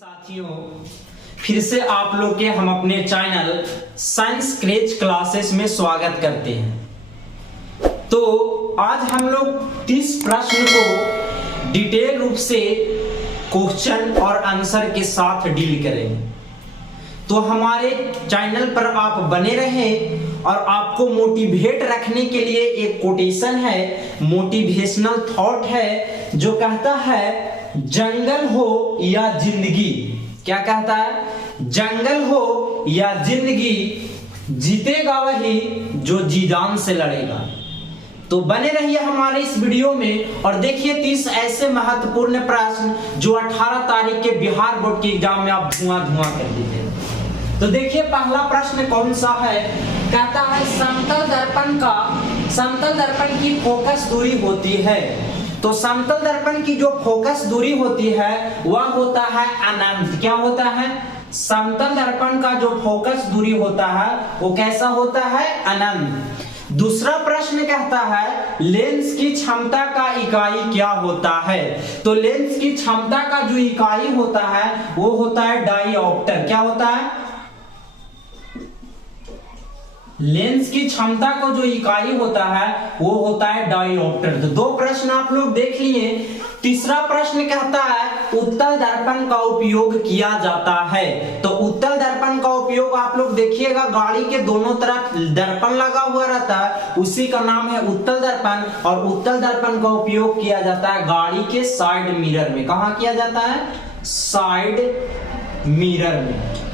साथियों, फिर से आप लोग के हम अपने चैनल साइंस क्रेज क्लासेस में स्वागत करते हैं। तो आज हम लोग 30 प्रश्न को डिटेल रूप से क्वेश्चन और आंसर के साथ डील करेंगे। तो हमारे चैनल पर आप बने रहें और आपको मोटिवेट रखने के लिए एक कोटेशन है, मोटिवेशनल थॉट है जो कहता है जंगल हो या जिंदगी। क्या कहता है? जंगल हो या जिंदगी, जीतेगा वही जो जी जान से लड़ेगा। तो बने रहिए हमारे इस वीडियो में और देखिए 30 ऐसे महत्वपूर्ण प्रश्न जो 18 तारीख के बिहार बोर्ड के एग्जाम में आप धुआं धुआं कर दीजिए। तो देखिए पहला प्रश्न कौन सा है, कहता है समतल दर्पण की फोकस दूरी होती है। तो समतल दर्पण की जो फोकस दूरी होती है वह होता है अनंत। क्या होता है? समतल दर्पण का जो फोकस दूरी होता है वो कैसा होता है? अनंत। दूसरा प्रश्न कहता है लेंस की क्षमता का इकाई क्या होता है। तो लेंस की क्षमता का जो इकाई होता है वो होता है डायोप्टर। क्या होता है? लेंस की क्षमता का जो इकाई होता है वो होता है डायोप्टर। तो दो प्रश्न आप लोग देख लिए। तीसरा प्रश्न कहता है उत्तल दर्पण का उपयोग किया जाता है। तो उत्तल दर्पण का उपयोग आप लोग देखिएगा, गाड़ी के दोनों तरफ दर्पण लगा हुआ रहता है, उसी का नाम है उत्तल दर्पण। और उत्तल दर्पण का उपयोग किया जाता है गाड़ी के साइड मिरर में। कहां किया जाता है? साइड मिरर में।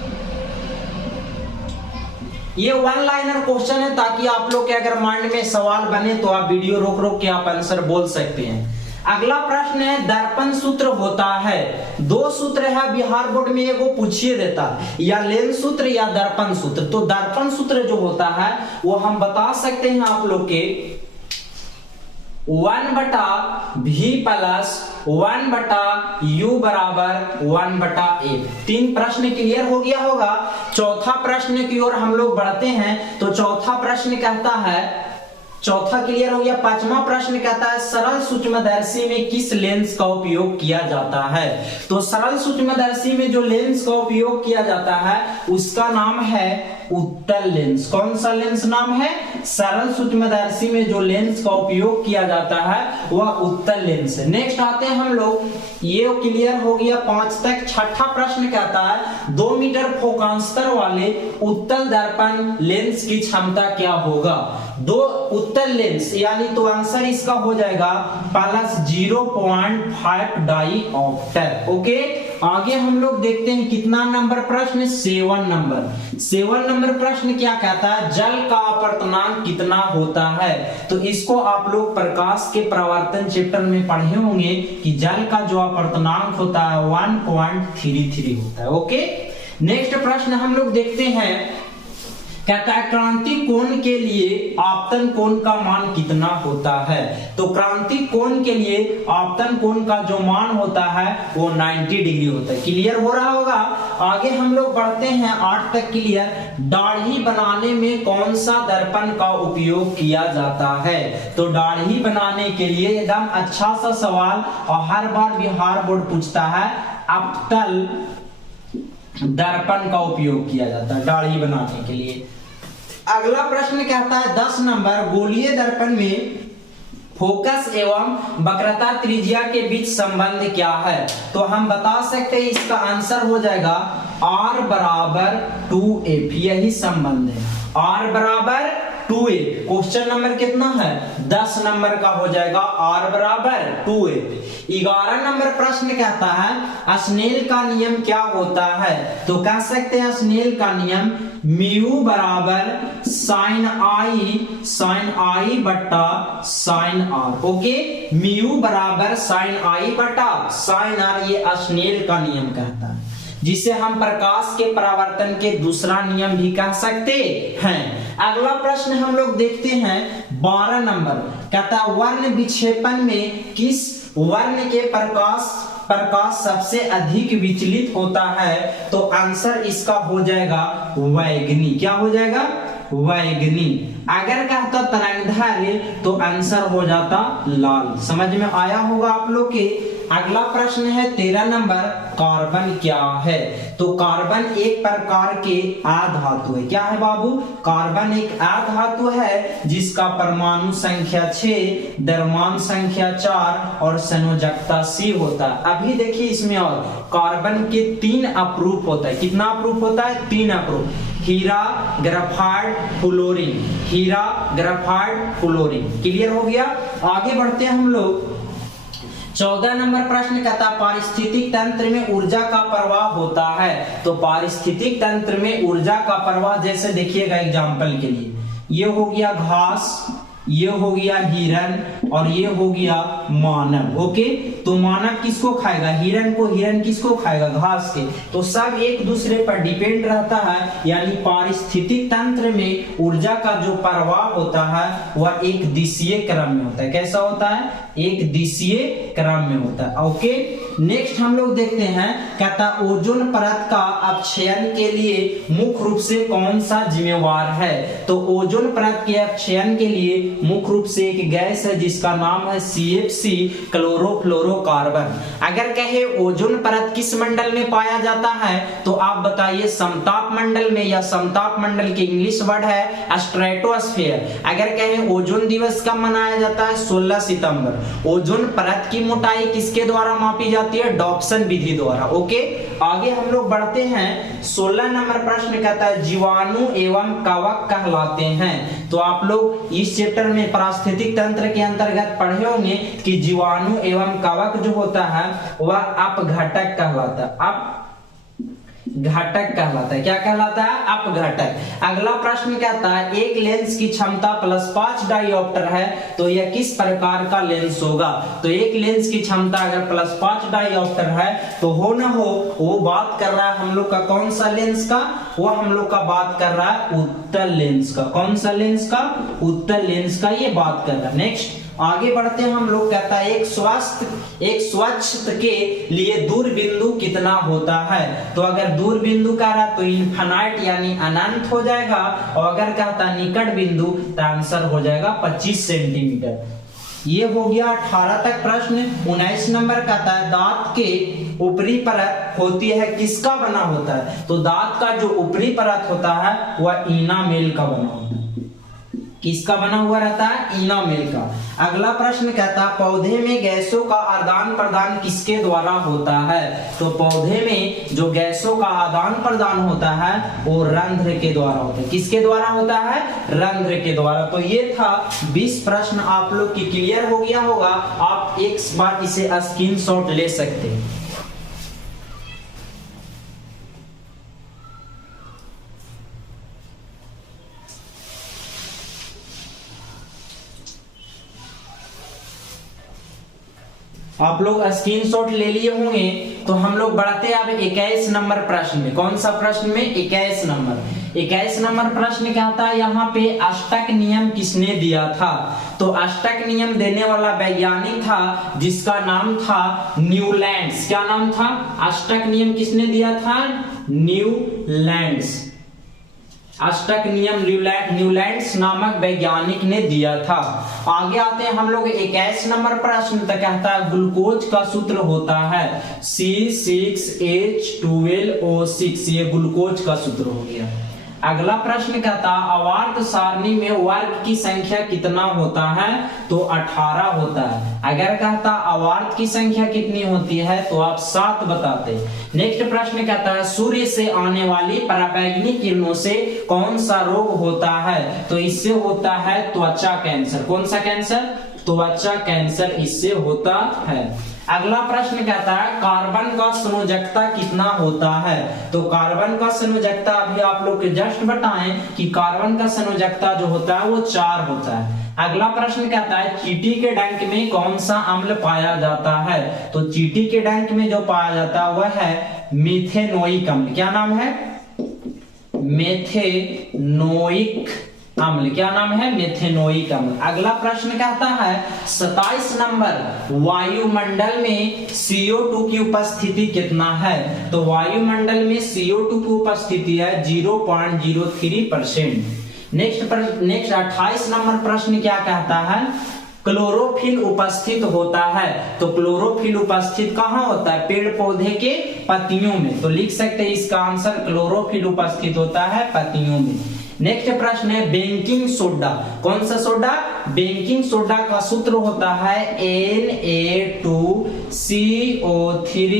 ये वन लाइनर क्वेश्चन है ताकि आप लोग के अगर माइंड में सवाल बने तो आप वीडियो रोक रोक के आप आंसर बोल सकते हैं। अगला प्रश्न है दर्पण सूत्र होता है। दो सूत्र है बिहार बोर्ड में, एगो पूछिए देता या लेंस सूत्र या दर्पण सूत्र। तो दर्पण सूत्र जो होता है वो हम बता सकते हैं आप लोग के 1/v प्लस 1/u बराबर 1/a। 3 प्रश्न क्लियर हो गया होगा। चौथा प्रश्न की ओर हम लोग बढ़ते हैं। तो चौथा प्रश्न कहता है, चौथा क्लियर हो गया। पांचवा प्रश्न कहता है सरल सूक्ष्मदर्शी में किस लेंस का उपयोग किया जाता है। तो सरल सूक्ष्मदर्शी में जो लेंस का उपयोग किया जाता है उसका नाम है उत्तल लेंस। कौन सा लेंस नाम है? सरल सूक्ष्मदर्शी में जो लेंस का उपयोग किया जाता है वह उत्तल लेंस है। नेक्स्ट आते हैं हम लोग, ये क्लियर हो गया 5 तक। छठा प्रश्न कहता है 2 मीटर फोकांतर वाले उत्तल दर्पण लेंस की क्षमता क्या होगा। 2 उत्तल लेंस यानी तो आंसर इसका हो जाएगा प्लस 0.5 डायोप्टर। ओके, आगे हम लोग देखते हैं कितना नंबर प्रश्न, 7 नंबर। 7 नंबर प्रश्न क्या कहता है जल का अपवर्तनांक कितना होता है। तो इसको आप लोग प्रकाश के परावर्तन चैप्टर में पढ़े होंगे कि जल का जो अपवर्तनांक होता है 1.33 होता है। ओके, नेक्स्ट प्रश्न हम लोग देखते हैं, कहता है क्रांति कोण के लिए आपतन कोण का मान कितना होता है। तो क्रांति कोण के लिए आपतन कोण का जो मान होता है वो 90 डिग्री होता है। क्लियर हो रहा होगा। आगे हम लोग बढ़ते हैं 8 तक क्लियर। दाढ़ी बनाने में कौन सा दर्पण का उपयोग किया जाता है। तो दाढ़ी बनाने के लिए एकदम अच्छा सा सवाल और हर बार बिहार बोर्ड पूछता है, अवतल दर्पण का उपयोग किया जाता है दाढ़ी बनाने के लिए। अगला प्रश्न कहता है 10 नंबर, गोलीय दर्पण में फोकस एवं वक्रता त्रिज्या के बीच संबंध क्या है। तो हम बता सकते हैं इसका आंसर हो जाएगा r बराबर 2f। यही संबंध है, r बराबर 2f। क्वेश्चन नंबर कितना है? 10 नंबर का हो जाएगा r बराबर 2f। 11 नंबर प्रश्न कहता है स्नेल का नियम क्या होता है। तो कह सकते हैं स्नेल का नियम म्यू बराबर साइन आई बट्टा साइन आर। ओके, म्यू बराबर साइन आई बट्टा साइन आर, ये स्नेल का नियम कहता है, जिसे हम प्रकाश के परावर्तन के दूसरा नियम भी कह सकते हैं। अगला प्रश्न हम लोग देखते हैं 12 नंबर, कहता है वर्ण विक्षेपण में किस वर्ण के प्रकाश सबसे अधिक विचलित होता है। तो आंसर इसका हो जाएगा वैगनी। क्या हो जाएगा? वैगनी। अगर कहता तरंगधारी तो आंसर हो जाता लाल। समझ में आया होगा आप लोग के। अगला प्रश्न है 13 नंबर, कार्बन क्या है? तो कार्बन एक प्रकार के अधातु है। क्या है बाबू? कार्बन एक अधातु है जिसका परमाणु संख्या 6, द्रव्यमान संख्या 4 और संयोजकता C होता है। अभी देखिए इसमें और कार्बन के 3 अप्रूप होता है। कितना अप्रूप होता है? 3 अप्रूप। हीरा, ग्रेफाइट, फ्लोरीन। हीरा, ग्रेफाइट, फ्लोरीन। क्लियर हो गया? आगे बढ़ते हैं हम लोग। 14 नंबर प्रश्न कहता है पारिस्थितिक तंत्र में ऊर्जा का प्रवाह होता है। तो पारिस्थितिक तंत्र में ऊर्जा का प्रवाह जैसे देखिएगा एग्जांपल के लिए, ये हो गया घास, ये हो गया हिरन और ये हो गया मानव। ओके, तो मानव किसको खाएगा? हिरन को। हिरन किसको खाएगा? घास के। तो सब एक दूसरे पर डिपेंड रहता है, यानी पारिस्थितिक तंत्र में ऊर्जा का जो प्रवाह होता है वह एक दिशीय क्रम में होता है। कैसा होता है? एक दिशीय क्रम में होता है। ओके, नेक्स्ट हम लोग देखते हैं, कहता ओजोन परत का अपक्षयन के लिए मुख्य रूप से कौन सा जिम्मेवार है? तो ओजोन परत के अपक्षयन के लिए मुख्य रूप से एक गैस है जिसका नाम है CFC, क्लोरोफ्लोरोकार्बन। अगर कहे ओजोन परत किस मंडल में पाया जाता है तो आप बताइए, समताप मंडल में, या समताप मंडल के इंग्लिश वर्ड है स्ट्रेटोस्फीयर। अगर कहे ओजोन दिवस कब मनाया जाता है? 16 सितंबर। ओजोन परत की मोटाई किसके द्वारा मापी जाती है? डॉप्सन विधि द्वारा। ओके, आगे हम लोग बढ़ते हैं। 16 नंबर प्रश्न कहता है जीवाणु एवं कवक कहलाते हैं। तो आप लोग इस चैप्टर में पारिस्थितिक तंत्र के अंतर्गत पढ़े होंगे कि जीवाणु एवं कवक जो होता है वह अपघटक कहलाता है। घटक कहलाता है। क्या कहलाता है? अपघटक। अगला प्रश्न कहता है एक लेंस की क्षमता +5 डायोप्टर है तो यह किस प्रकार का लेंस होगा? तो एक लेंस की क्षमता अगर +5 डायोप्टर है तो हो ना हो, वो बात कर रहा है हम लोग का कौन सा लेंस का? वो हम लोग का बात कर रहा है उत्तल लेंस का। कौन सा लेंस का? उत्तल लेंस का ये बात कर रहा है। नेक्स्ट आगे बढ़ते हैं हम लोग। कहता है एक स्वच्छ के लिए दूर बिंदु कितना होता है? तो अगर दूर बिंदु कह रहा तो इनफाइनाइट यानी अनंत हो जाएगा, और अगर कहता निकट बिंदु तो आंसर हो जाएगा 25 सेंटीमीटर। ये हो गया 18 तक प्रश्न। 19 नंबर कहता है दांत के ऊपरी परत होती है किसका बना होता है? तो दांत का जो ऊपरी परत होता है वह इनामेल का बना होता है। किसका बना हुआ रहता है? इनामेल का। अगला प्रश्न कहता है पौधे में गैसों का आदान प्रदान किसके द्वारा होता है? तो पौधे में जो गैसों का आदान प्रदान होता है वो रंध्र के द्वारा होता है। किसके द्वारा होता है? रंध्र के द्वारा। तो ये था 20 प्रश्न आप लोग की क्लियर हो गया होगा। आप एक बार इसे स्क्रीनशॉट ले सकते हैं। आप लोग स्क्रीनशॉट ले लिए होंगे। तो हम लोग बढ़ते हैं अब 21 नंबर प्रश्न में। कौन सा प्रश्न में? 21 नंबर। 21 नंबर प्रश्न कहता है यहाँ पे अष्टक नियम किसने दिया था? तो अष्टक नियम देने वाला वैज्ञानिक था जिसका नाम था न्यूलैंड्स। क्या नाम था? अष्टक नियम किसने दिया था? न्यूलैंड्स। अष्टक नियम न्यूलैंड्स नामक वैज्ञानिक ने दिया था। आगे आते हैं हम लोग 21 नंबर प्रश्न तक। कहता है ग्लूकोज का सूत्र होता है C6H12O6। ये ग्लूकोज का सूत्र हो गया। अगला प्रश्न कहता अवर्त सारणी में वर्ग की संख्या कितना होता है? तो 18 होता है। अगर कहता अवर्त की संख्या कितनी होती है तो आप 7 बताते। नेक्स्ट प्रश्न कहता है सूर्य से आने वाली पराबैंगनी किरणों से कौन सा रोग होता है? तो इससे होता है त्वचा कैंसर। कौन सा कैंसर? त्वचा कैंसर इससे होता है। अगला प्रश्न कहता है कार्बन का संयोजकता कितना होता है? तो कार्बन का संयोजकता अभी आप लोग के जस्ट बताएं कि कार्बन का संयोजकता जो होता है वो 4 होता है। अगला प्रश्न कहता है चींटी के डंक में कौन सा अम्ल पाया जाता है? तो चींटी के डंक में जो पाया जाता है वह है मिथेनोइक अम्ल। क्या नाम है? मेथेनोइक अम्ल। क्या नाम है? मेथेनोइक अम्ल। अगला प्रश्न कहता है 27 नंबर वायुमंडल में CO2 की उपस्थिति कितना है? तो वायुमंडल में CO2 की उपस्थिति है 0.03%। नेक्स्ट 28 नंबर प्रश्न क्या कहता है? क्लोरोफिल उपस्थित होता है। तो क्लोरोफिल उपस्थित कहाँ होता है? पेड़ पौधे के पत्तियों में। तो लिख सकते हैं इसका आंसर क्लोरोफिल उपस्थित होता है पत्तियों में। नेक्स्ट प्रश्न है बेकिंग सोडा। कौन सा सोडा? बेकिंग सोडा का सूत्र होता है Na2CO3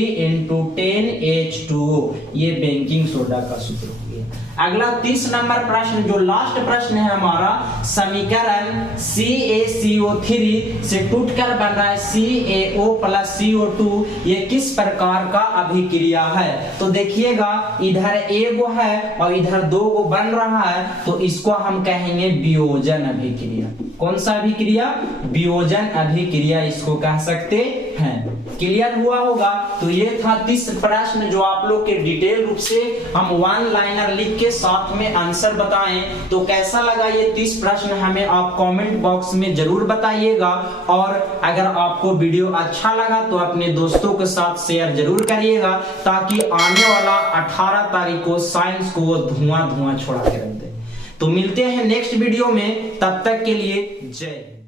ये बेकिंग सोडा का सूत्र हो गया। अगला 30 नंबर प्रश्न, जो लास्ट प्रश्न है हमारा, समीकरण CaCO3 से टूटकर बन रहा है CaO प्लस CO2, ये किस प्रकार का अभिक्रिया है? तो देखिएगा इधर एगो है और इधर दो गो बन रहा है, तो इसको हम कहेंगे वियोजन अभिक्रिया। कौन सा अभिक्रिया? वियोजन अभिक्रिया इसको कह सकते हैं। क्लियर हुआ होगा? तो ये था 30 प्रश्न जो आप लोग के डिटेल रूप से हम वन लाइनर लिख के साथ में आंसर बताएं। तो कैसा लगा ये 30 प्रश्न हमें आप कमेंट बॉक्स में जरूर बताइएगा, और अगर आपको वीडियो अच्छा लगा तो अपने दोस्तों के साथ शेयर जरूर करिएगा, ताकि आने वाला 18 तारीख को साइंस को वो धुआं छोड़ा के रख दे। तो मिलते हैं नेक्स्ट वीडियो में, तब तक के लिए जय हिंद।